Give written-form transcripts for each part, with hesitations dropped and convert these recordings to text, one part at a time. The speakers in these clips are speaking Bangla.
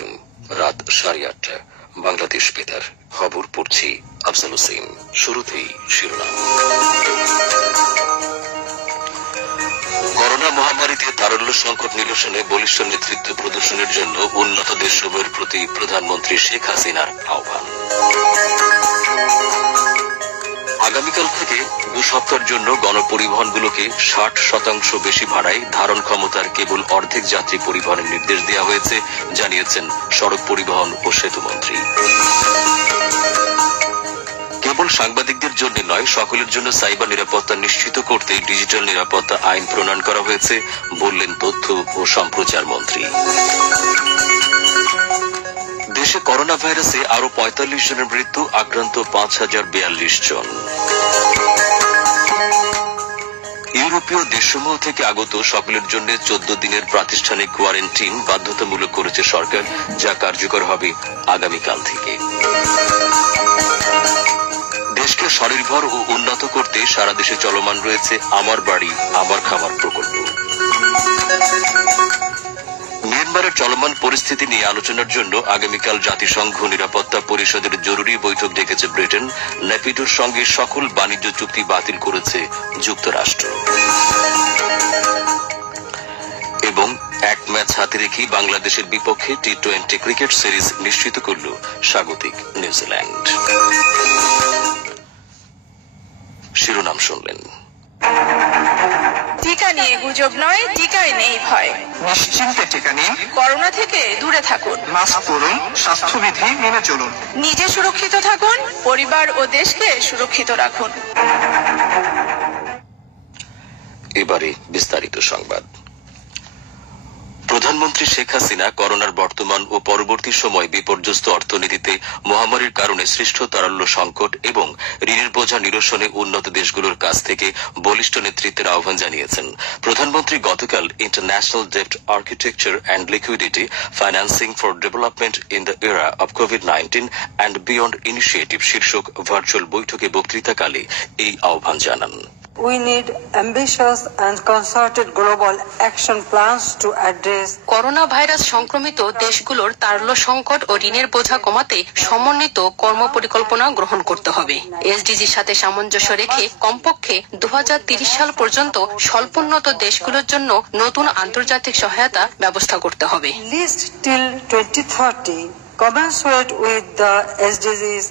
আলাইকুম। রাত 8:30 বাংলাদেশ বেতার খবর পড়ছি আফজাল হোসেন। শুরুতেই শিরোনাম। করোনা মহামারীতে তারল্য সংকট নিরসনে বলিষ্ঠ নেতৃত্ব প্রদর্শনের জন্য উন্নত দেশসমূহের প্রতি প্রধানমন্ত্রী শেখ হাসিনার আহ্বান। আগামীকাল থেকে 2 সপ্তাহের জন্য গণপরিবহনগুলোকে 60% বেশি ভাড়ায় ধারণ ক্ষমতার কেবল অর্ধেক যাত্রী পরিবহনের নির্দেশ দেওয়া হয়েছে, জানিয়েছেন সড়ক পরিবহন ও সেতু মন্ত্রী। কেবল সাংবাদিকদের জন্য নয়, সকলের জন্য সাইবার নিরাপত্তা নিশ্চিত করতে ডিজিটাল নিরাপত্তা আইন প্রণয়ন করা হয়েছে, বললেন তথ্য ও সম্প্রচার মন্ত্রী। দেশে করোনা ভাইরাসে আরো 45 জনের মৃত্যু, আক্রান্ত 5042 জন। ইউরোপীয় দেশসমূহ থেকে আগত সকলের জন্য 14 দিনের প্রাতিষ্ঠানিক কোয়ারেন্টিন বাধ্যতামূলক করেছে সরকার, যা কার্যকর হবে আগামীকাল থেকে। দেশকে স্বনির্ভর ও উন্নত করতে সারা দেশে চলমান রয়েছে আমার বাড়ি আমার খামার প্রকল্প। মিয়ানমারের চলমান পরিস্থিতি নিয়ে আলোচনার জন্য আগামীকাল জাতিসংঘ নিরাপত্তা পরিষদের জরুরি বৈঠক ডেকেছে ব্রিটেন। নেপিডোর সঙ্গে সকল বাণিজ্য চুক্তি বাতিল করেছে যুক্তরাষ্ট্র। এবং এক ম্যাচ হাতে রেখেই বাংলাদেশের বিপক্ষে টি-20 ক্রিকেট সিরিজ নিশ্চিত করল স্বাগতিক নিউজিল্যান্ড। শিরোনাম শুনলেন। টিকা নিয়ে গুজব নয়, টিকায় নেই ভয়। নিশ্চিন্তে টিকা নিন, করোনা থেকে দূরে থাকুন, মাস্ক পরুন, স্বাস্থ্যবিধি মেনে চলুন। নিজে সুরক্ষিত থাকুন, পরিবার ও দেশকে সুরক্ষিত রাখুন। এবারে বিস্তারিত সংবাদ। প্রধানমন্ত্রী শেখ হাসিনা করোনার বর্তমান ও পরবর্তী সময় বিপর্যস্ত অর্থনীতিতে মহামারীর কারণে সৃষ্ট তারল্য সংকট এবং ঋণের বোঝা নিরসনে উন্নত দেশগুলোর কাছ থেকে বলিষ্ঠ নেতৃত্বের আহ্বান জানিয়েছেন। প্রধানমন্ত্রী গতকাল ইন্টারন্যাশনাল ডেপ্ট architecture and liquidity financing for development in the era of কোভিড-19 অ্যান্ড বিয়ন্ড ইনিশিয়েটিভ শীর্ষক ভার্চুয়াল বৈঠকে বক্তৃতাকালে এই আহ্বান জানান। We need ambitious and concerted global action plans to address corona virus সংক্রমিত দেশগুলোর তারল্য সংকট ও ঋণের বোঝা কমাতে সমন্বিত কর্মপরিকল্পনা গ্রহণ করতে হবে। এসডিজির সাথে সামঞ্জস্য রেখে কমপক্ষে 2030 সাল পর্যন্ত স্বল্পোন্নত দেশগুলোর জন্য নতুন আন্তর্জাতিক সহায়তা ব্যবস্থা করতে হবে। least till 2030 commensurate with the SDGs।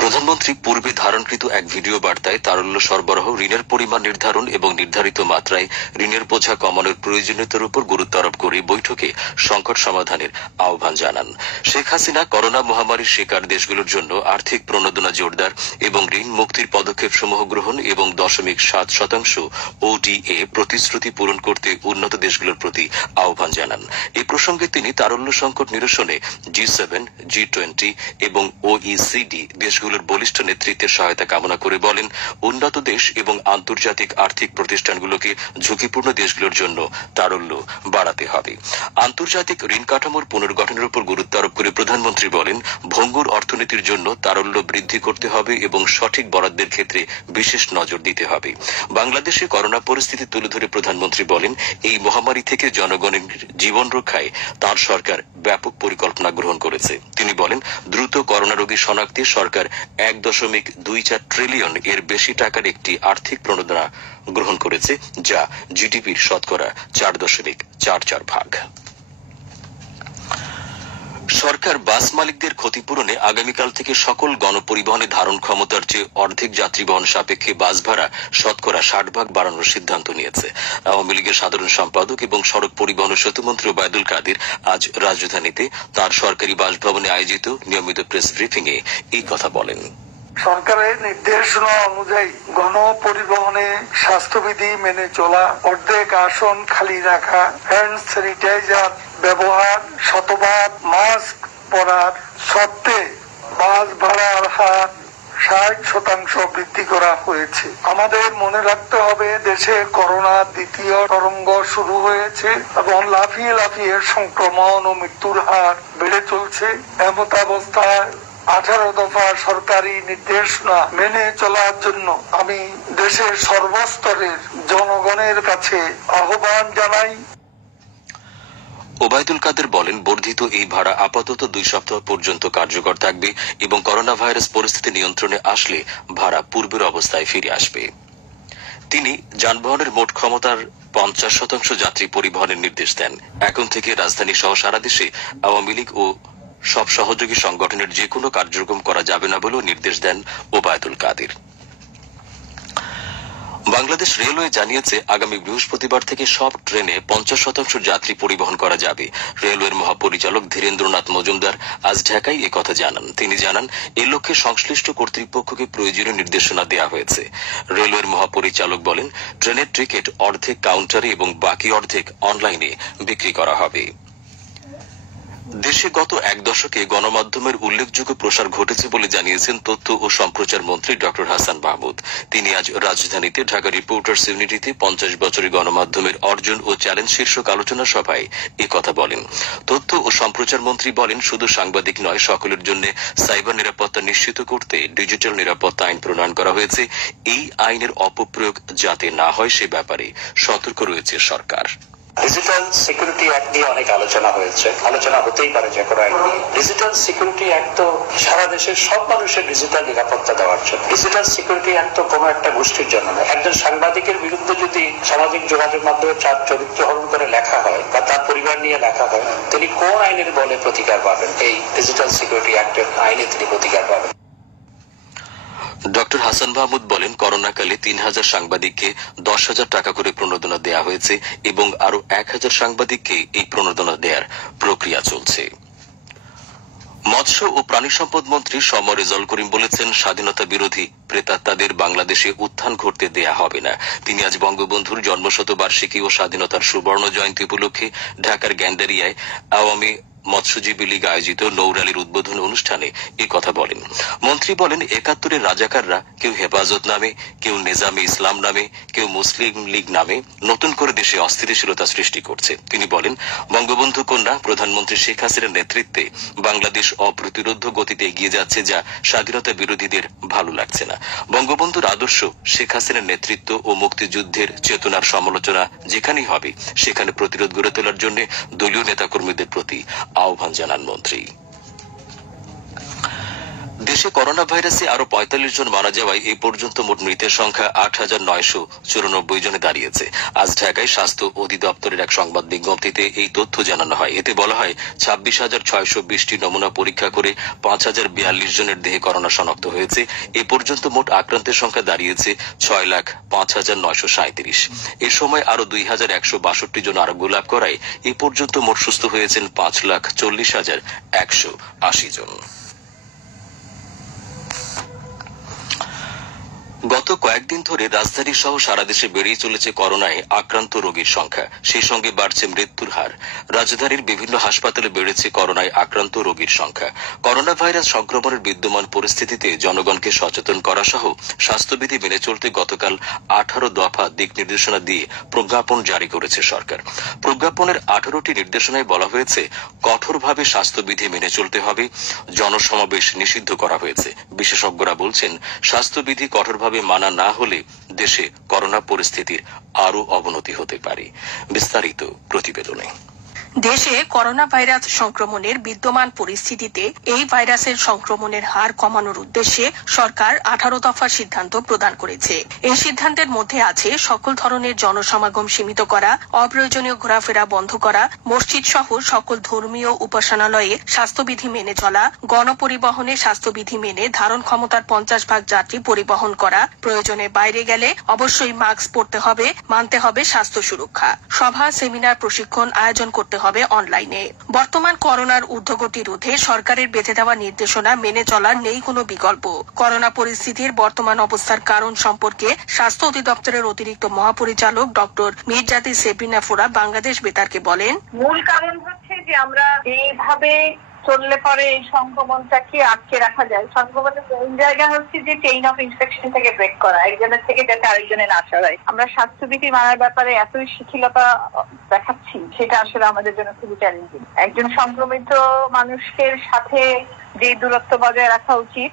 প্রধানমন্ত্রী পূর্বে ধারণকৃত এক ভিডিও বার্তায় তারল্য সরবরাহ, ঋণের পরিমাণ নির্ধারণ এবং নির্ধারিত মাত্রায় ঋণের বোঝা কমানোর প্রয়োজনীয়তার উপর গুরুত্ব আরোপ করে বৈঠকে সংকট সমাধানের আহ্বান জানান। শেখ হাসিনা করোনা মহামারীর শিকার দেশগুলোর জন্য আর্থিক প্রণোদনা জোরদার এবং ঋণ মুক্তির পদক্ষেপ সমূহ গ্রহণ এবং 0.7% ODA প্রতিশ্রুতি পূরণ করতে উন্নত দেশগুলোর প্রতি আহ্বান জানান। এই প্রসঙ্গে তিনি তারল্য সংকট নিরসনে G7, G20 এবং OECD দেশগুলোর বলিষ্ঠ নেতৃত্বের সহায়তা কামনা করে বলেন, উন্নত দেশ এবং আন্তর্জাতিক আর্থিক প্রতিষ্ঠানগুলোকে ঝুঁকিপূর্ণ দেশগুলোর জন্য তারল্য বাড়াতে হবে। আন্তর্জাতিক ঋণ কাঠামোর পুনর্গঠনের উপর গুরুত্ব আরোপ করে প্রধানমন্ত্রী বলেন, ভঙ্গুর অর্থনীতির জন্য তারল্য বৃদ্ধি করতে হবে এবং সঠিক বরাদ্দের ক্ষেত্রে বিশেষ নজর দিতে হবে। বাংলাদেশে করোনা পরিস্থিতি তুলে ধরে প্রধানমন্ত্রী বলেন, এই মহামারী থেকে জনগণের জীবন রক্ষায় তার সরকার ব্যাপক পরিকল্পনা গ্রহণ করেছে। তিনি বলেন, দ্রুত করোনা রোগী শনাক্তে সরকার 1.24 ট্রিলিয়ন এর বেশি টাকার একটি আর্থিক প্রণোদনা গ্রহণ করেছে, যা জিডিপির শতকরা 4.44 ভাগ। সরকার বাস মালিকদের ক্ষতিপূরণে আগামীকাল থেকে সকল গণপরিবহনে ধারণ ক্ষমতার চেয়ে অর্ধেক যাত্রী বহন সাপেক্ষে বাস ভাড়া শতকরা 60 ভাগ বাড়ানোর সিদ্ধান্ত নিয়েছে। আওয়ামী লীগের সাধারণ সম্পাদক এবং সড়ক পরিবহন ও সেতুমন্ত্রী ওবায়দুল কাদের আজ রাজধানীতে তার সরকারি বাসভবনে আয়োজিত নিয়মিত প্রেস ব্রিফিং এ এই কথা বলেন। সরকারের নির্দেশনা অনুযায়ী গণপরিবহনে স্বাস্থ্যবিধি মেনে চলা, অর্ধেক আসন খালি রাখা, হ্যান্ড স্যানিটাইজার ব্যবহার, শতভাগ মাস্ক পরার শর্তে বাস ভাড়ার হার 60% বৃদ্ধি করা হয়েছে। আমাদের মনে রাখতে হবে, দেশে করোনার দ্বিতীয় তরঙ্গ শুরু হয়েছে এবং লাফিয়ে লাফিয়ে সংক্রমণ ও মৃত্যুর হার বেড়ে চলছে। এমতাবস্থায় 18 দফা সরকারি নির্দেশনা মেনে চলার জন্য আমি দেশের সর্বস্তরের জনগণের কাছে আহ্বান জানাই। ওবায়দুল কাদের বলেন, বর্ধিত এই ভাড়া আপাতত 2 সপ্তাহ পর্যন্ত কার্যকর থাকবে এবং করোনা ভাইরাস পরিস্থিতি নিয়ন্ত্রণে আসলে ভাড়া পূর্বের অবস্থায় ফিরে আসবে। তিনি যানবাহনের মোট ক্ষমতার 50% যাত্রী পরিবহনের নির্দেশ দেন। এখন থেকে রাজধানী সহ সারা দেশে আওয়ামী লীগ ও সব সহযোগী সংগঠনের যে কোনো কার্যক্রম করা যাবে না বলেও নির্দেশ দেন ওবায়দুল কাদের। বাংলাদেশ রেলওয়ে জানিয়েছে, আগামী বৃহস্পতিবার থেকে সব ট্রেনে 50% যাত্রী পরিবহন করা যাবে। রেলওয়ের মহাপরিচালক ধীরেন্দ্রনাথ মজুমদার আজ ঢাকায় একথা জানান। তিনি জানান, এ লক্ষ্যে সংশ্লিষ্ট কর্তৃপক্ষকে প্রয়োজনীয় নির্দেশনা দেওয়া হয়েছে। রেলওয়ের মহাপরিচালক বলেন, ট্রেনের টিকিট অর্ধেক কাউন্টারে এবং বাকি অর্ধেক অনলাইনে বিক্রি করা হবে। দেশে গত 1 দশকে গণমাধ্যমের উল্লেখযোগ্য প্রসার ঘটেছে বলে জানিয়েছেন তথ্য ও সম্প্রচার মন্ত্রী ডক্টর হাসান মাহমুদ। তিনি আজ রাজধানীতে ঢাকা রিপোর্টার্স ইউনিটিতে 50 বছরের গণমাধ্যমের অর্জন ও চ্যালেঞ্জ শীর্ষক আলোচনা সভায় কথা বলেন। তথ্য ও সম্প্রচার মন্ত্রী বলেন, শুধু সাংবাদিক নয়, সকলের জন্য সাইবার নিরাপত্তা নিশ্চিত করতে ডিজিটাল নিরাপত্তা আইন প্রণয়ন করা হয়েছে। এই আইনের অপপ্রয়োগ যাতে না হয় সে ব্যাপারে সতর্ক রয়েছে সরকার। ডিজিটাল সিকিউরিটি অ্যাক্ট নিয়ে অনেক আলোচনা হয়েছে, আলোচনা হতেই পারে যে কোনো আইন নিয়ে। ডিজিটাল সিকিউরিটি অ্যাক্ট তো সারা দেশের সব মানুষের ডিজিটাল নিরাপত্তা দেওয়ার জন্য। ডিজিটাল সিকিউরিটি অ্যাক্ট তো কোনো একটা গোষ্ঠীর জন্য নয়। একজন সাংবাদিকের বিরুদ্ধে যদি সামাজিক যোগাযোগ মাধ্যমে চরিত্র হরণ করে লেখা হয় বা তার পরিবার নিয়ে লেখা হয়, তিনি কোন আইনের বলে প্রতিকার পাবেন? এই ডিজিটাল সিকিউরিটি অ্যাক্টের আইনে তিনি প্রতিকার পাবেন। ডক্টর হাসান মাহমুদ বলেন, করোনাকালে 3000 সাংবাদিককে 10,000 টাকা করে প্রণোদনা দেওয়া হয়েছে এবং আরো 1000 সাংবাদিককে এই প্রণোদনা দেওয়ার প্রক্রিয়া চলছে। মৎস্য ও প্রাণী সম্পদ মন্ত্রী সম রেজাউল করিম বলেছেন, স্বাধীনতা বিরোধী প্রেতাত্মাদের বাংলাদেশে উত্থান ঘটতে দেয়া হবে না। তিনি আজ বঙ্গবন্ধুর জন্মশতবার্ষিকী ও স্বাধীনতার সুবর্ণ জয়ন্তী উপলক্ষে ঢাকার গ্যান্ডারিয়ায় আওয়ামী মৎস্যজীবী লীগ আয়োজিত নৌরালির উদ্বোধন অনুষ্ঠানে কথা বলেন। মন্ত্রী বলেন, 71-এর রাজাকাররা কেউ হেফাজত নামে, কেউ নেজামে ইসলাম নামে, কেউ মুসলিম লীগ নামে নতুন করে দেশে অস্থিতিশীলতা সৃষ্টি করছে। তিনি বলেন, বঙ্গবন্ধু কন্যা প্রধানমন্ত্রী শেখ হাসিনার নেতৃত্বে বাংলাদেশ অপ্রতিরোধ্য গতিতে এগিয়ে যাচ্ছে, যা স্বাধীনতা বিরোধীদের ভালো লাগছে না। বঙ্গবন্ধুর আদর্শ, শেখ হাসিনার নেতৃত্ব ও মুক্তিযুদ্ধের চেতনার সমালোচনা যেখানেই হবে সেখানে প্রতিরোধ গড়ে তোলার জন্য দলীয় নেতাকর্মীদের প্রতি আহ্বান জানান মন্ত্রী। দেশে করোনা ভাইরাসে আরো 45 জন মারা যাওয়ায় এ পর্যন্ত মোট মৃতের সংখ্যা 8,994 জনে দাঁড়িয়েছে। আজ ঢাকায় স্বাস্থ্য অধিদপ্তরের এক সংবাদ বিজ্ঞপ্তিতে এই তথ্য জানানো হয়। এতে বলা হয়, 26,620টি নমুনা পরীক্ষা করে 5,042 জনের দেহে করোনা শনাক্ত হয়েছে। এ পর্যন্ত মোট আক্রান্তের সংখ্যা দাঁড়িয়েছে 6,05,937। এ সময় আরো 2,162 জন আরোগ্য লাভ করায় এ পর্যন্ত মোট সুস্থ হয়েছেন 5,40,180 জন। গত কয়েকদিন ধরে রাজধানী সহ সারা দেশে বেড়েই চলেছে করোনায় আক্রান্ত রোগীর সংখ্যা। সেই সঙ্গে বাড়ছে মৃত্যুর হার। রাজধানীর বিভিন্ন হাসপাতালে বেড়েছে করোনায় আক্রান্ত রোগীর সংখ্যা। করোনা ভাইরাস সংক্রমণের বিদ্যমান পরিস্থিতিতে জনগণকে সচেতন করা সহ স্বাস্থ্যবিধি মেনে চলতে গতকাল 18 দফা দিক নির্দেশনা দিয়ে প্রজ্ঞাপন জারি করেছে সরকার। প্রজ্ঞাপনের 18টি নির্দেশনায় বলা হয়েছে, কঠোরভাবে স্বাস্থ্যবিধি মেনে চলতে হবে, জনসমাবেশ নিষিদ্ধ করা হয়েছে। বিশেষজ্ঞরা বলছেন, স্বাস্থ্যবিধি কঠোরভাবে মানা না হলে দেশে করোনা পরিস্থিতির আরো অবনতি হতে পারে। বিস্তারিত প্রতিবেদনে। দেশে করোনা ভাইরাস সংক্রমণের বিদ্যমান পরিস্থিতিতে এই ভাইরাসের সংক্রমণের হার কমানোর উদ্দেশ্যে সরকার 18 দফার সিদ্ধান্ত প্রদান করেছে। এই সিদ্ধান্তের মধ্যে আছে সকল ধরনের জনসমাগম সীমিত করা, অপ্রয়োজনীয় ঘোরাফেরা বন্ধ করা, মসজিদ সহ সকল ধর্মীয় উপাসনালয়ে স্বাস্থ্যবিধি মেনে চলা, গণপরিবহনে স্বাস্থ্যবিধি মেনে ধারণ ক্ষমতার 50 ভাগ যাত্রী পরিবহন করা, প্রয়োজনে বাইরে গেলে অবশ্যই মাস্ক পরতে হবে, মানতে হবে স্বাস্থ্য সুরক্ষা। সভা, সেমিনার, প্রশিক্ষণ আয়োজন করতে হবে অনলাইনে। বর্তমান করোনার ঊর্ধ্বগতি রোধে সরকারের বেঁধে দেওয়া নির্দেশনা মেনে চলার নেই কোনো বিকল্প। করোনা পরিস্থিতির বর্তমান অবস্থার কারণ সম্পর্কে স্বাস্থ্য অধিদপ্তরের অতিরিক্ত মহাপরিচালক ডক্টর মির্জাতি সেবিনা ফোরা বাংলাদেশ বেতারকে বলেন, মূল কারণ হচ্ছে যে আমরা এইভাবে চললে পরে এই সংক্রমণটাকে আটকে রাখা যায়। সংক্রমণের মেইন জায়গা হচ্ছে যে চেইন অফ ইনফেকশন থেকে ব্রেক করা, একজনের থেকে যাতে আরেকজনে না ছড়ায়। আমরা স্বাস্থ্যবিধি মানার ব্যাপারে এতই শিথিলতা দেখাচ্ছি, সেটা আসলে আমাদের জন্য খুবই চ্যালেঞ্জিং। একজন সংক্রমিত মানুষের সাথে যে দূরত্ব বজায় রাখা উচিত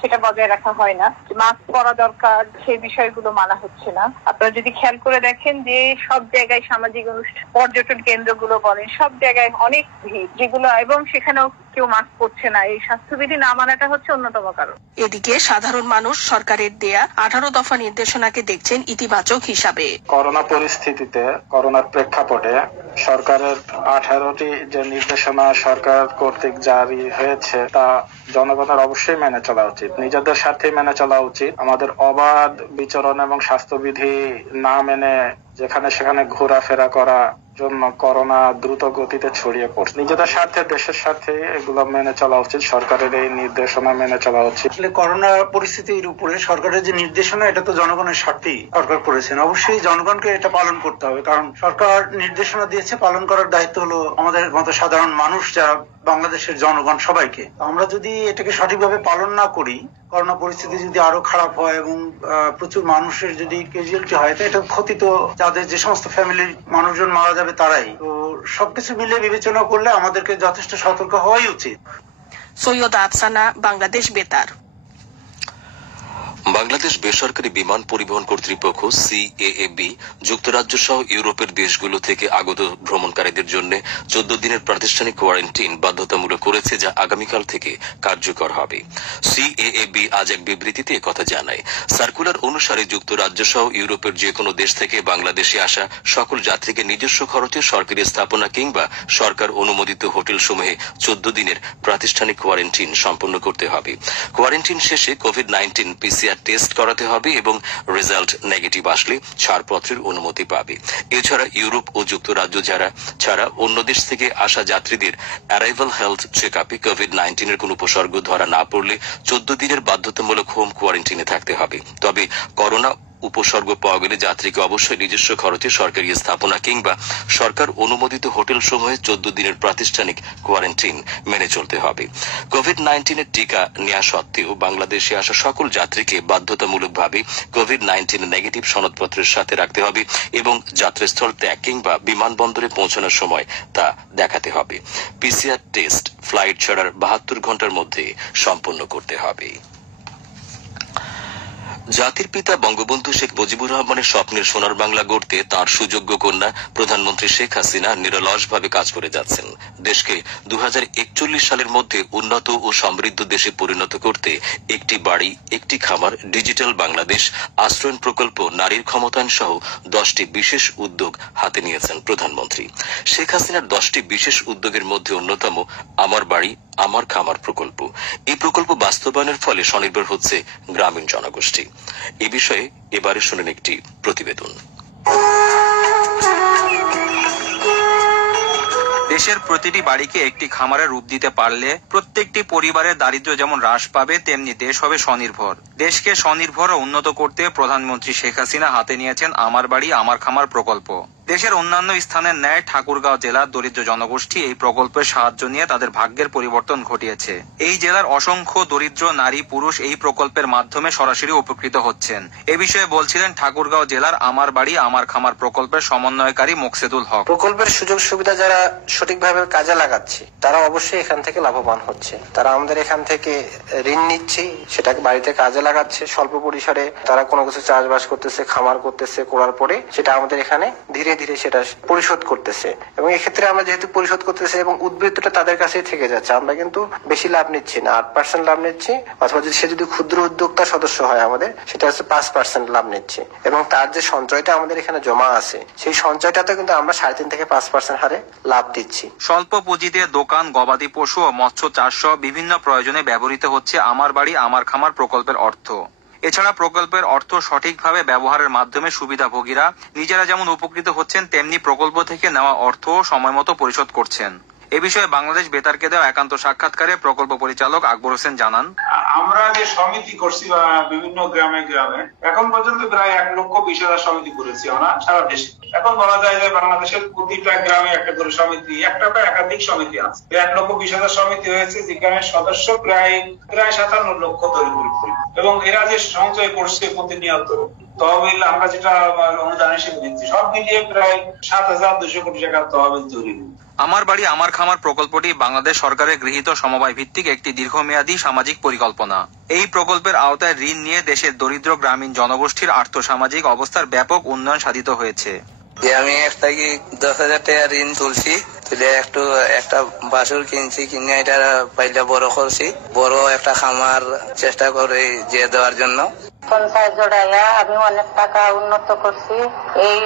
সেটা বজায় রাখা হয় না। মাস্ক পরা দরকার, সেই বিষয়গুলো মানা হচ্ছে না। আপনারা যদি খেয়াল করে দেখেন যে সব জায়গায় সামাজিক অনুষ্ঠান, পর্যটন কেন্দ্রগুলো বলেন, সব জায়গায় অনেক ভিড়, যেগুলো এবং সেখানেও কেউ মাস্ক পরছে না। এই স্বাস্থ্যবিধি না মানাটা হচ্ছে অন্যতম কারণ। এদিকে সাধারণ মানুষ সরকারের দেয়া 18 দফা নির্দেশনাকে দেখছেন ইতিবাচক হিসাবে। করোনা পরিস্থিতিতে, করোনার প্রেক্ষাপটে সরকারের 18টি যে নির্দেশনা সরকার কর্তৃক জারি হয়েছে তা জনগণের অবশ্যই মেনে চলা উচিত, নিজেদের স্বার্থে মেনে চলা উচিত। আমাদের অবাধ বিচরণ এবং স্বাস্থ্যবিধি না মেনে যেখানে সেখানে ঘোরাফেরা করা জন্য করোনা দ্রুত গতিতে ছড়িয়ে পড়ছে। নিজেদের স্বার্থে, দেশের স্বার্থে এগুলো মেনে চলা উচিত, সরকারের এই নির্দেশনা মেনে চলা উচিত। করোনা পরিস্থিতির উপরে সরকারের যে নির্দেশনা, এটা তো জনগণের স্বার্থেই সরকার করেছেন। অবশ্যই জনগণকে এটা পালন করতে হবে, কারণ সরকার নির্দেশনা দিয়েছে, পালন করার দায়িত্ব হলো আমাদের মতো সাধারণ মানুষ, যারা বাংলাদেশের জনগণ সবাইকে। আমরা যদি এটাকে সঠিকভাবে পালন না করি, করোনা পরিস্থিতি যদি আরো খারাপ হয় এবং প্রচুর মানুষের যদি ক্যাজুয়ালিটি হয়, তো এটা ক্ষতি তো যাদের, যে সমস্ত ফ্যামিলির মানুষজন মারা যাবে তারাই। তো সবকিছু মিলে বিবেচনা করলে আমাদেরকে যথেষ্ট সতর্ক হওয়াই উচিত। সৈয়দ আফসানা, বাংলাদেশ বেতার। বাংলাদেশ বেসরকারি বিমান পরিবহন কর্তৃপক্ষ সিএএবি যুক্তরাজ্য সহ ইউরোপের দেশগুলো থেকে আগত ভ্রমণকারীদের জন্য 14 দিনের প্রাতিষ্ঠানিক কোয়ারেন্টাইন বাধ্যতামূলক করেছে, যা আগামীকাল থেকে কার্যকর হবে। সিএএবি আজ এক বিবৃতিতে একথা জানায়। সার্কুলার অনুসারে যুক্তরাজ্য সহ ইউরোপের যে কোনো দেশ থেকে বাংলাদেশে আসা সকল যাত্রীকে নিজস্ব খরচে সরকারি স্থাপনা কিংবা সরকার অনুমোদিত হোটেল সমূহে 14 দিনের প্রাতিষ্ঠানিক কোয়ারেন্টাইন সম্পন্ন করতে হবে। কোয়ারেন্টাইন শেষে কোভিড-19 পিসিআর টেস্ট করাতে হবে এবং রেজাল্ট নেগেটিভ আসলে ছাড়পত্রের অনুমতি পাবে। এছাড়া ইউরোপ ও যুক্তরাজ্য ছাড়া অন্য দেশ থেকে আসা যাত্রীদের অ্যারাইভাল হেলথ চেক আপে কোভিড-19 এর কোন উপসর্গ ধরা না পড়লে 14 দিনের বাধ্যতামূলক হোম কোয়ারেন্টাইনে থাকতে হবে। তবে করোনা উপসর্গ পাওয়া গেলে যাত্রীকে অবশ্যই নিজস্ব খরচে সরকারি স্থাপনা কিংবা সরকার অনুমোদিত হোটেল সমূহে 14 দিনের প্রাতিষ্ঠানিক কোয়ারেন্টাইন মেনে চলতে হবে। কোভিড-19 এর টিকা নেওয়া সত্ত্বেও বাংলাদেশে আসা সকল যাত্রীকে বাধ্যতামূলকভাবে কোভিড-19 নেগেটিভ সনদপত্রের সাথে রাখতে হবে এবং যাত্রাস্থল ত্যাগ কিংবা বিমানবন্দরে পৌঁছানোর সময় তা দেখাতে হবে। পিসিআর টেস্ট ফ্লাইট ছাড়ার 72 ঘন্টার মধ্যে সম্পন্ন করতে হবে। জাতির পিতা বঙ্গবন্ধু শেখ মুজিবুর রহমানের স্বপ্নের সোনার বাংলা গড়তে তার সুযোগ্য কন্যা প্রধানমন্ত্রী শেখ হাসিনা নিরলসভাবে কাজ করে যাচ্ছেন। দেশকে 2041 সালের মধ্যে উন্নত ও সমৃদ্ধ দেশে পরিণত করতে একটি বাড়ি, একটি খামার, ডিজিটাল বাংলাদেশ, আশ্রয়ণ প্রকল্প, নারীর ক্ষমতায়ন সহ 10টি বিশেষ উদ্যোগ হাতে নিয়েছেন প্রধানমন্ত্রী। শেখ হাসিনার 10টি বিশেষ উদ্যোগের মধ্যে অন্যতম আমার বাড়ি আমার খামার প্রকল্প। এই প্রকল্প বাস্তবায়নের ফলে স্বনির্ভর হচ্ছে গ্রামীণ জনগোষ্ঠী। এ বিষয়ে এবারে শুনেন একটি প্রতিবেদন। দেশের প্রতিটি বাড়িকে একটি খামারে রূপ দিতে পারলে প্রত্যেকটি পরিবারের দারিদ্র্য যেমন হ্রাস পাবে, তেমনি দেশ হবে স্বনির্ভর। দেশকে স্বনির্ভর ও উন্নত করতে প্রধানমন্ত্রী শেখ হাসিনা হাতে নিয়েছেন আমার বাড়ি আমার খামার প্রকল্প। দেশের অন্যান্য স্থানের ন্যায় ঠাকুরগাঁও জেলার দরিদ্র জনগোষ্ঠী এই প্রকল্পের সাহায্য নিয়ে তাদের ভাগ্যের পরিবর্তন ঘটিয়েছে। এই জেলার অসংখ্য দরিদ্র নারী পুরুষ এই প্রকল্পের মাধ্যমে সরাসরি উপকৃত হচ্ছেন। এ বিষয়ে বলছিলেন ঠাকুরগাঁও জেলার আমার বাড়ি আমার খামার প্রকল্পের সমন্বয়কারী মোকসেদুল হক। প্রকল্পের সুযোগ সুবিধা যারা সঠিকভাবে কাজে লাগাচ্ছে তারা অবশ্যই এখান থেকে লাভবান হচ্ছে। তারা আমাদের এখান থেকে ঋণ নিচ্ছে, সেটাকে বাড়িতে কাজে লাগাচ্ছে, স্বল্প পরিসরে তারা কোনো কিছু চাষবাস করতেছে, খামার করতেছে, করার পরে সেটা আমাদের এখানে ধীরে ধীরে সেটা পরিশোধ করতেছে এবং এক্ষেত্রে আমরা যেহেতু পরিশোধ করতেছি এবং উদ্বৃত্তটা তাদের কাছেই থেকে যাচ্ছে, আমরা কিন্তু বেশি লাভ নিচ্ছি না, 8% লাভ নিচ্ছি, অথবা সে যদি ক্ষুদ্র উদ্যোক্তা সদস্য হয় আমাদের, সেটা হচ্ছে 5% লাভ নিচ্ছে এবং তার যে সঞ্চয়টা আমাদের এখানে জমা আছে সেই সঞ্চয়টাতে কিন্তু আমরা 3.5 থেকে 5% হারে লাভ দিচ্ছি। স্বল্প পুঁজিতে দোকান, গবাদি পশু ও মৎস্য চাষ সহ বিভিন্ন প্রয়োজনে ব্যবহৃত হচ্ছে আমার বাড়ি আমার খামার প্রকল্পের অর্থ। এছাড়া প্রকল্পের অর্থ সঠিকভাবে ব্যবহারের মাধ্যমে সুবিধাভোগীরা নিজেরা যেমন উপকৃত হচ্ছেন, তেমনি প্রকল্প থেকে নেওয়া অর্থ সময়মতো পরিশোধ করছেন। এ বিষয়ে বাংলাদেশ বেতারকে দেওয়া একান্ত সাক্ষাৎকারে প্রকল্প পরিচালক আকবর হোসেন জানান, আমরা যে সমিতি করছি বিভিন্ন গ্রামে গ্রামে এখন পর্যন্ত প্রায় 1,20,000 সমিতি করেছি আমরা সারা দেশে। এখন বলা যায় যে বাংলাদেশের প্রতিটা গ্রামে একটা করে সমিতি, একটা বা একাধিক সমিতি আছে। 1,20,000 সমিতি হয়েছে, যেখানে সদস্য প্রায় 57 লক্ষ তৈরি এবং এরা যে সঞ্চয় করছে প্রতিনিয়ত তহবিল, আমরা যেটা অনুদান হিসেবে দিচ্ছি, সব মিলিয়ে প্রায় 7,200 কোটি টাকার তহবিল তৈরি। আমার বাড়ি আমার খামার প্রকল্পটি বাংলাদেশ সরকারের গৃহীত সমবায় ভিত্তিক একটি দীর্ঘমেয়াদী সামাজিক পরিকল্পনা। এই প্রকল্পের আওতায় ঋণ নিয়ে দেশের দরিদ্র গ্রামীণ জনগোষ্ঠীর আর্থসামাজিক অবস্থার ব্যাপক উন্নয়ন সাধিত হয়েছে। আমি একটা 10,000 টাকা ঋণ তুলছি, তুলে একটা বাছুর কিনছি, কিনে এটা পাইলে বড় করছি, বড় একটা খামার চেষ্টা করে যে দেওয়ার জন্য। পঞ্চায়েত জোড়াইয়া আমি অনেক টাকা উন্নত করছি, এই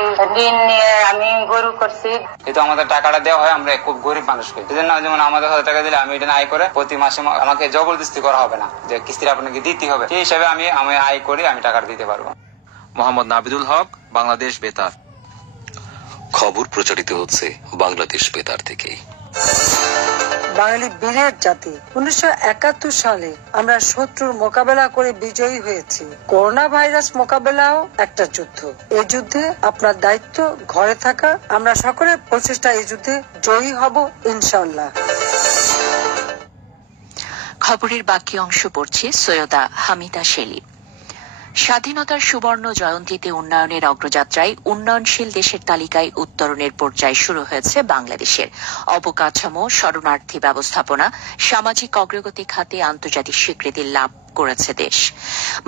ঋণ নিয়ে আমি গরু করছি। কিন্তু আমাদের টাকাটা দেওয়া হয়, আমরা খুব গরিব মানুষকে, সেজন্য যেমন আমাদের 1,000 টাকা দিলে আমি এটা আয় করে প্রতি মাসে আমাকে জবরদস্তি করা হবে না যে কিস্তিটা আপনাকে দিতে হবে, সেই হিসাবে আমি আয় করে আমি টাকাটা দিতে পারবো। মোহাম্মদ নাবিদুল হক, বাংলাদেশ বেতার। খবর প্রচারিত হচ্ছে বাংলাদেশ বেতার থেকে। বাঙালি বীরের জাতি, 1971 সালে আমরা শত্রুর মোকাবেলা করে বিজয়ী হয়েছি। করোনা ভাইরাস মোকাবেলাও একটা যুদ্ধ। এই যুদ্ধে আপনার দায়িত্ব ঘরে থাকা। আমরা সকলের প্রচেষ্টা এই যুদ্ধে জয়ী হব ইনশাআল্লাহ। খবরের বাকি অংশ পড়ছে সৈয়দা হামিদা শেলি। স্বাধীনতার সুবর্ণ জয়ন্তীতে উন্নয়নের অগ্রযাত্রায় উন্নয়নশীল দেশের তালিকায় উত্তরণের পর্যায় শুরু হয়েছে বাংলাদেশের। অবকাঠামো, শরণার্থী ব্যবস্থাপনা, সামাজিক অগ্রগতি খাতে আন্তর্জাতিক স্বীকৃতি লাভ করেছে দেশ।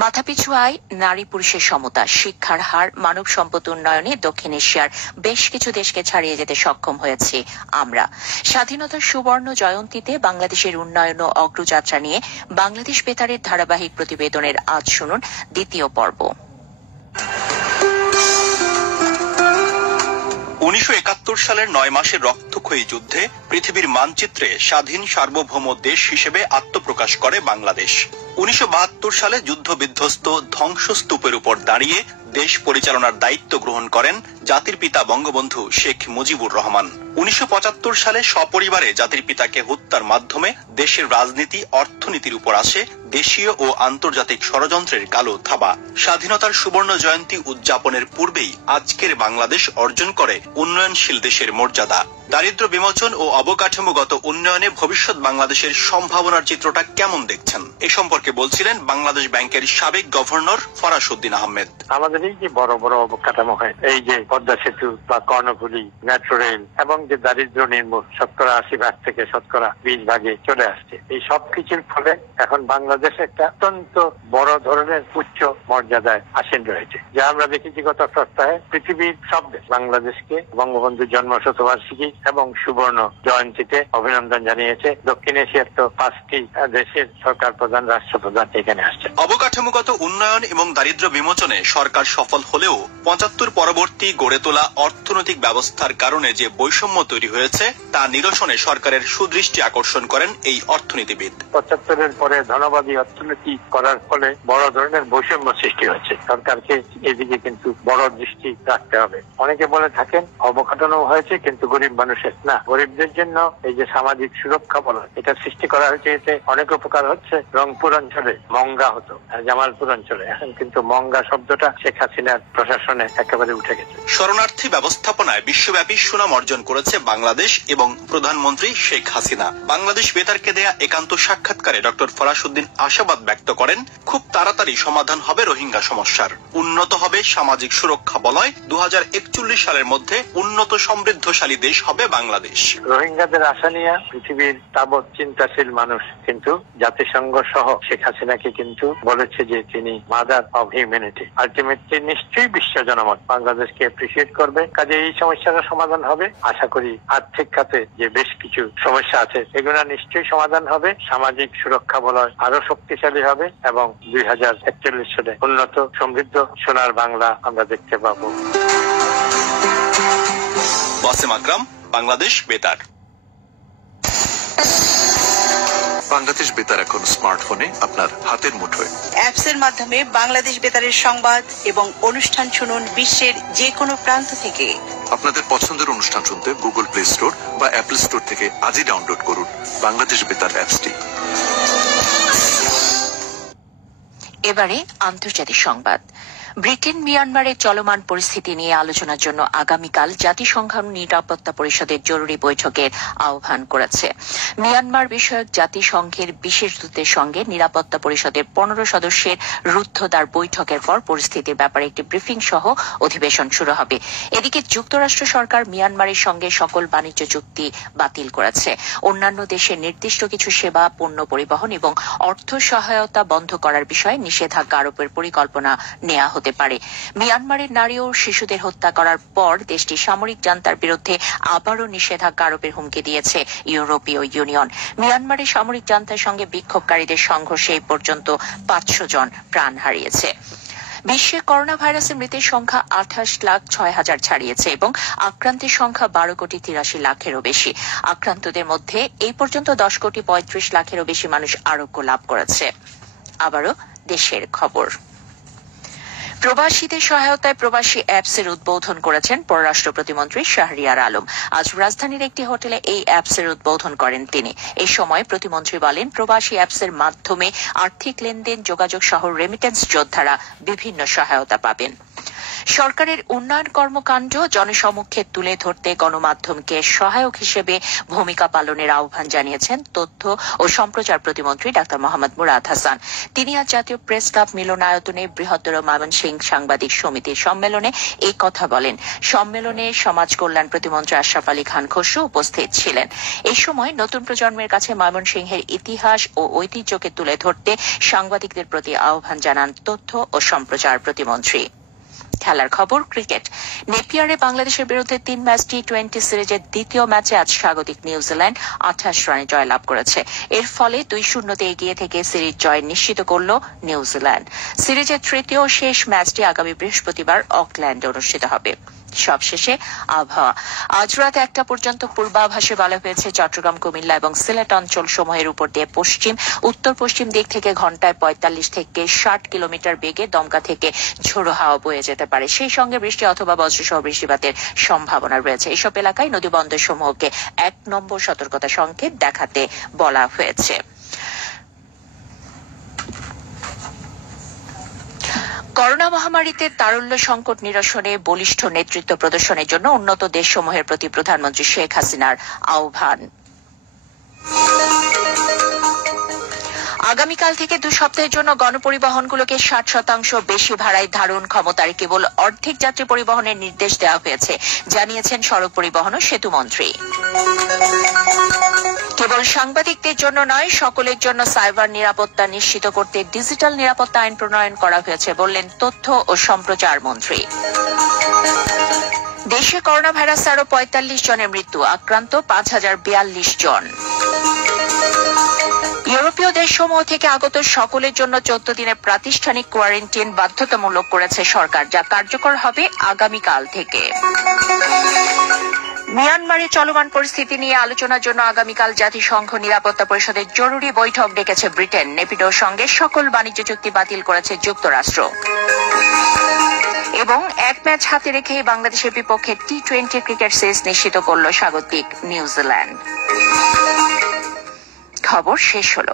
মাথাপিছু আয়, নারী পুরুষের সমতা, শিক্ষার হার, মানব সম্পদ উন্নয়নে দক্ষিণ এশিয়ার বেশ কিছু দেশকে ছাড়িয়ে যেতে সক্ষম হয়েছি আমরা। স্বাধীনতার সুবর্ণ জয়ন্তীতে বাংলাদেশের উন্নয়ন ও অগ্রযাত্রা নিয়ে বাংলাদেশ বেতারের ধারাবাহিক প্রতিবেদনের আজ শুনুন দ্বিতীয় পর্ব। 1971 সালের 9 মাসের রক্তক্ষয়ী যুদ্ধে পৃথিবীর মানচিত্রে স্বাধীন সার্বভৌম দেশ হিসেবে আত্মপ্রকাশ করে বাংলাদেশ। 1972 সালে যুদ্ধ বিধ্বস্ত ধ্বংসস্তূপের উপর দাঁড়িয়ে দেশ পরিচালনার দায়িত্ব গ্রহণ করেন জাতির পিতা বঙ্গবন্ধু শেখ মুজিবুর রহমান। 1975 সালে সপরিবারে জাতির পিতাকে হত্যার মাধ্যমে দেশের রাজনীতি, অর্থনীতির উপর আসে দেশীয় ও আন্তর্জাতিক ষড়যন্ত্রের কালো থাবা। স্বাধীনতার সুবর্ণ জয়ন্তী উদযাপনের পূর্বেই আজকের বাংলাদেশ অর্জন করে উন্নয়নশীল দেশের মর্যাদা। দারিদ্র্য বিমোচন ও অবকাঠামোগত উন্নয়নে ভবিষ্যৎ বাংলাদেশের সম্ভাবনার চিত্রটা কেমন দেখছেন, এ সম্পর্কে বলছিলেন বাংলাদেশ ব্যাংকের সাবেক গভর্নর ফরাসউদ্দিন আহমেদ। আমাদের এই যে বড় বড় অবকাঠামো হয়, এই যে পদ্মা সেতু বা কর্ণফুলী, মেট্রো রেল এবং যে দারিদ্র্য নির্মূল 80% থেকে 20% চলে আসছে, এই সব কিছুর ফলে এখন বাংলাদেশ একটা অত্যন্ত বড় ধরনের উচ্চ মর্যাদায় আসীন রয়েছে। যা আমরা দেখেছি গত সপ্তাহে পৃথিবীর সব দেশ বাংলাদেশকে বঙ্গবন্ধুর জন্ম শতবার্ষিকী এবং সুবর্ণ জয়ন্তীতে অভিনন্দন জানিয়েছে। দক্ষিণ এশিয়ার তো 5টি দেশের সরকার প্রধান, রাষ্ট্রপ্রধান এখানে আসছে। অবকাঠামোগত উন্নয়ন এবং দারিদ্র্য বিমোচনে সরকার সফল হলেও 75 পরবর্তী গড়ে তোলা অর্থনৈতিক ব্যবস্থার কারণে যে বৈষম্য তৈরি হয়েছে তা নিরসনে সরকারের সুদৃষ্টি আকর্ষণ করেন এই অর্থনীতিবিদ। 75-এর পরে ধনবাদী অর্থনীতি করার ফলে বড় ধরনের বৈষম্য সৃষ্টি হয়েছে। সরকারকে এদিকে কিন্তু বড় দৃষ্টি রাখতে হবে। অনেকে বলে থাকেন অবকাঠামো হয়েছে কিন্তু গরিব মানুষের না, গরিবদের জন্য এই যে সামাজিক সুরক্ষা বলা, এটা সৃষ্টি করা হয়েছে। এতে অনেক উপকার হচ্ছে। রংপুর অঞ্চলে মঙ্গা হতো, জামালপুর অঞ্চলে এখন কিন্তু মঙ্গা শব্দটা শেখ হাসিনার প্রশাসনে একেবারে উঠে গেছে। শরণার্থী ব্যবস্থাপনায় বিশ্বব্যাপী সুনাম অর্জন করেছে বাংলাদেশ এবং প্রধানমন্ত্রী শেখ হাসিনা। বাংলাদেশ বেতারকে দেয়া একান্ত সাক্ষাৎকারে ডক্টর ফরাসউদ্দিন আশাবাদ ব্যক্ত করেন, খুব তাড়াতাড়ি সমাধান হবে রোহিঙ্গা সমস্যার, উন্নত হবে সামাজিক সুরক্ষা বলয়, 2041 সালের মধ্যে উন্নত সমৃদ্ধশালী দেশ হবে বাংলাদেশ। রোহিঙ্গাদের আশা নিয়ে পৃথিবীর তাবৎ চিন্তাশীল মানুষ কিন্তু জাতিসংঘ সহ শেখ হাসিনাকে কিন্তু বলেছে যে তিনি মাদার অব হিউম্যানিটি। আলটিমেটলি নিশ্চয়ই বিশ্ব জনমত বাংলাদেশকে অ্যাপ্রিসিয়েট করবে। কাজে এই সমস্যার সমাধান হবে। আশা করি আর্থিক খাতে যে বেশ কিছু সমস্যা আছে এগুলো নিশ্চয়ই সমাধান হবে। সামাজিক সুরক্ষা বলয় আরো শক্তিশালী হবে এবং 2041 সালে উন্নত সমৃদ্ধ সোনার বাংলা আমরা দেখতে পাবো। ওয়াসিম আকরাম, বাংলাদেশ বেতার। বাংলাদেশ বেতার এখন স্মার্টফোনে আপনার হাতের মুঠোয়। অ্যাপসের মাধ্যমে বাংলাদেশ বেতারের সংবাদ এবং অনুষ্ঠান শুনুন বিশ্বের যে কোনো প্রান্ত থেকে। আপনাদের পছন্দের অনুষ্ঠান শুনতে গুগল প্লে স্টোর বা অ্যাপল স্টোর থেকে আজই ডাউনলোড করুন বাংলাদেশ বেতার অ্যাপসটি। এবারে আন্তর্জাতিক সংবাদ। ব্রিটেন মিয়ানমারের চলমান পরিস্থিতি নিয়ে আলোচনার জন্য আগামীকাল জাতিসংঘ নিরাপত্তা পরিষদের জরুরি বৈঠকের আহ্বান করেছে। মিয়ানমার বিষয়ক জাতিসংঘের বিশেষ দূতের সঙ্গে নিরাপত্তা পরিষদের 15 সদস্যের রুদ্ধদ্বার বৈঠকের পর পরিস্থিতির ব্যাপারে একটি ব্রিফিং সহ অধিবেশন শুরু হবে। এদিকে যুক্তরাষ্ট্র সরকার মিয়ানমারের সঙ্গে সকল বাণিজ্য চুক্তি বাতিল করেছে। অন্যান্য দেশের নির্দিষ্ট কিছু সেবা, পণ্য পরিবহন এবং অর্থ সহায়তা বন্ধ করার বিষয়ে নিষেধাজ্ঞা আরোপের পরিকল্পনা নেওয়া হতে পারে। মিয়ানমারের নারী ও শিশুদের হত্যা করার পর দেশটি সামরিক জান্তার বিরুদ্ধে আবারও নিষেধাজ্ঞা আরোপের হুমকি দিয়েছে ইউরোপীয় ইউনিয়ন। মিয়ানমারের সামরিক জান্তার সঙ্গে বিক্ষোভকারীদের সংঘর্ষে এই পর্যন্ত 500 জন প্রাণ হারিয়েছে। বিশ্বে করোনা ভাইরাসের মৃতের সংখ্যা 28,06,000 ছাড়িয়েছে এবং আক্রান্তের সংখ্যা 12,83,00,000-এরও বেশি। আক্রান্তদের মধ্যে এই পর্যন্ত 10,35,00,000-এরও বেশি মানুষ আরোগ্য লাভ করেছে। আবারও দেশের খবর। প্রবাসীদের সহায়তায় প্রবাসী অ্যাপসের উদ্বোধন করেছেন পররাষ্ট্র প্রতিমন্ত্রী শাহরিয়ার আলম। আজ রাজধানীর একটি হোটেলে এই অ্যাপসের উদ্বোধন করেন তিনি। এই সময় প্রতিমন্ত্রী বলেন, প্রবাসী অ্যাপসের মাধ্যমে আর্থিক লেনদেন, যোগাযোগ সহ রেমিটেন্স যোদ্ধারা বিভিন্ন সহায়তা পাবেন। সরকারের উন্নয়ন কর্মকাণ্ড জনসমক্ষে তুলে ধরতে গণমাধ্যমকে সহায়ক হিসেবে ভূমিকা পালনের আহ্বান জানিয়েছেন তথ্য ও সম্প্রচার প্রতিমন্ত্রী ডাক্তার মোহাম্মদ মুরাদ হাসান। তিনি আজ জাতীয় প্রেস ক্লাব মিলনায়তনে বৃহত্তর ময়মনসিংহ সাংবাদিক সমিতির সম্মেলনে এই কথা বলেন। সম্মেলনে সমাজ কল্যাণ প্রতিমন্ত্রী আশরাফ আলী খান খসরু উপস্থিত ছিলেন। এই সময় নতুন প্রজন্মের কাছে ময়মনসিংহের ইতিহাস ও ঐতিহ্যকে তুলে ধরতে সাংবাদিকদের প্রতি আহ্বান জানান তথ্য ও সম্প্রচার প্রতিমন্ত্রী। খেলার খবর। ক্রিকেট। নেপিয়ারে বাংলাদেশের বিরুদ্ধে 3 ম্যাচ টি20 সিরিজের দ্বিতীয় ম্যাচে আজ স্বাগতিক নিউজিল্যান্ড 28 রানে জয়লাভ করেছে। এর ফলে 2-0 এগিয়ে থেকে সিরিজ জয় নিশ্চিত করল নিউজিল্যান্ড। সিরিজের তৃতীয় শেষ ম্যাচটি আগামী বৃহস্পতিবার অকল্যান্ডে অনুষ্ঠিত হবে। সবশেষে আবহাওয়া। আজ রাত 1টা পর্যন্ত পূর্বাভাসে বলা হয়েছে চট্টগ্রাম, কুমিল্লা এবং সিলেট অঞ্চল সমূহের উপর দিয়ে পশ্চিম, উত্তর পশ্চিম দিক থেকে ঘন্টায় 45 থেকে 60 কিলোমিটার বেগে দমকা থেকে ঝোড়ো হাওয়া বয়ে যেতে পারে। সেই সঙ্গে বৃষ্টি অথবা বজ্রসহ বৃষ্টিপাতের সম্ভাবনা রয়েছে। এসব এলাকায় নদী বন্দর সমূহকে 1 নম্বর সতর্কতা সংকেত দেখাতে বলা হয়েছে। করোনা মহামারীতে তারল্য সংকট নিরসনে বলিষ্ঠ নেতৃত্ব প্রদর্শনের জন্য উন্নত দেশসমূহের প্রতি প্রধানমন্ত্রী শেখ হাসিনার আহ্বান। আগামীকাল থেকে 2 সপ্তাহের জন্য গণপরিবহনগুলোকে 60% বেশি ভাড়ায় ধারণ ক্ষমতার কেবল অর্ধেক যাত্রী পরিবহনের নির্দেশ দেওয়া হয়েছে, জানিয়েছেন সড়ক পরিবহন ও সেতুমন্ত্রী। কেবল সাংবাদিকদের জন্য নয়, সকলের জন্য সাইবার নিরাপত্তা নিশ্চিত করতে ডিজিটাল নিরাপত্তা আইন প্রণয়ন করা হয়েছে বললেন তথ্য ও সম্প্রচার মন্ত্রী। দেশে করোনা ভাইরাসে আরো 45 জনের মৃত্যু, আক্রান্ত 5042 জন। ইউরোপীয় দেশসমূহ থেকে আগত সকলের জন্য 14 দিনের প্রাতিষ্ঠানিক কোয়ারেন্টাইন বাধ্যতামূলক করেছে সরকার, যা কার্যকর হবে আগামীকাল থেকে। মিয়ানমারে চলমান পরিস্থিতি নিয়ে আলোচনার জন্য আগামীকাল জাতিসংঘ নিরাপত্তা পরিষদের জরুরি বৈঠক ডেকেছে ব্রিটেন। নেপিডোর সঙ্গে সকল বাণিজ্য চুক্তি বাতিল করেছে যুক্তরাষ্ট্র এবং 1 ম্যাচ হাতে রেখে বাংলাদেশের বিপক্ষে টি20 ক্রিকেট সিরিজ নিশ্চিত করল স্বাগতিক নিউজিল্যান্ড। খবর শেষ হলো।